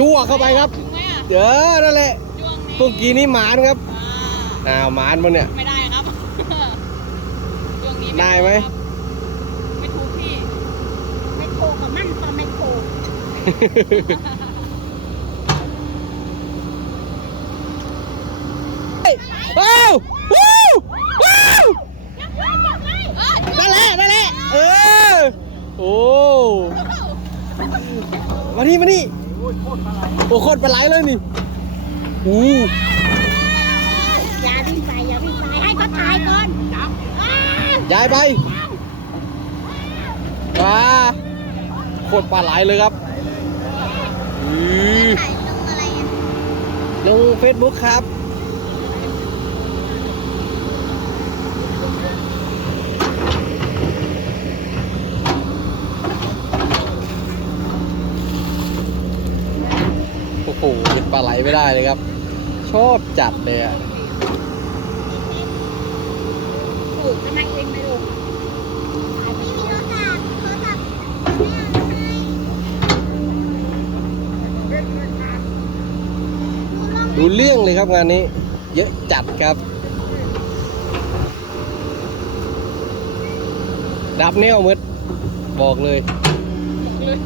จั่วเข้าไปครับ ถึงไหมอะเจอนั่นแหละช่วงนี้เมื่อกี้นี้หมานครับอ่าอ้าวหมานมันเนี่ย ไม่ได้ครับ ช่วงนี้ได้ไหม ครับไม่ถูกพี่ ไม่โคกับมันตอนไม่โคว้าวว้าวว้าวยังไงยังไงนั่นแหละนั่นแหละเออโอ้ มานี่มานี่ โอ้โคตรปลาไหลเลยนี่อู้อย่าวิ่งไปอย่าวิ่งไปให้เขาถ่ายก่อนจับย้ายไปว้าโคตรปลาไหลเลยครับอือถ่ายลงอะไรอะลงเฟซบุ๊กครับ โอ้โหหยิบปลาไหลไม่ได้เลยครับ ชอบจัดเลยอะถูกทำไมเองไม่รู้ถ่ายไม่มีโทรศัพท์โทรศัพท์ไม่เอาทำไมดูลองดูเรื่องเลยครับงานนี้ เยอะจัดครับ ดับแนวมืดบอกเลย บอกเลย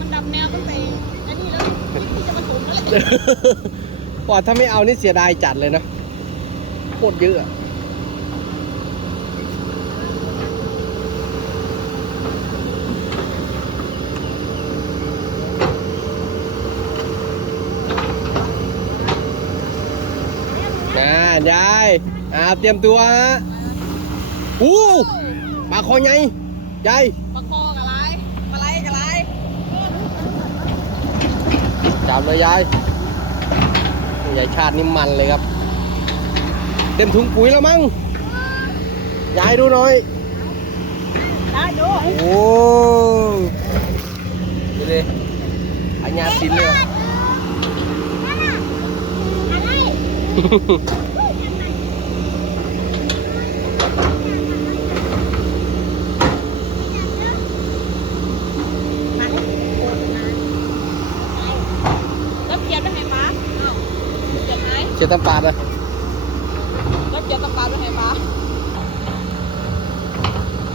มันดำแนวตั้งแต่อันนี้แล้วที่ จะมาถมแล้วแหละว่าถ้าไม่เอานี่เสียดายจัดเลยนะโคตรเยอะอะนะยายอ่าเตรียมตัวฮะอู้ปลาคอใหญ่ยายปลาคอกับไรปลาไหลกับไร จับเลยยายยายชาตินี่มันเลยครับ เต็มถุงปุ๋ยแล้วมั้งยายดูหน่อยได้ดูโอ้ดูเลยอันยาสินเลย นั่นน่ะอะไรมาให้โอนมา แล้วเกียร์ไปไหนปลาอ้าว เกียร์ไหนเชียร์ตำปาดนะแล้วเกียร์ตะปาไปไหนปลา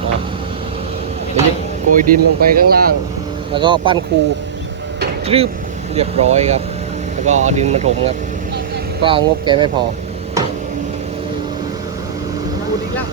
อ๋อเดี๋ยวจะโกยดินลงไปข้างล่าง แล้วก็ปั้นคูตรึบเรียบร้อยครับ แล้วก็เอาดินมาถมครับก็งบแกไม่พอพูดอีกแล้ว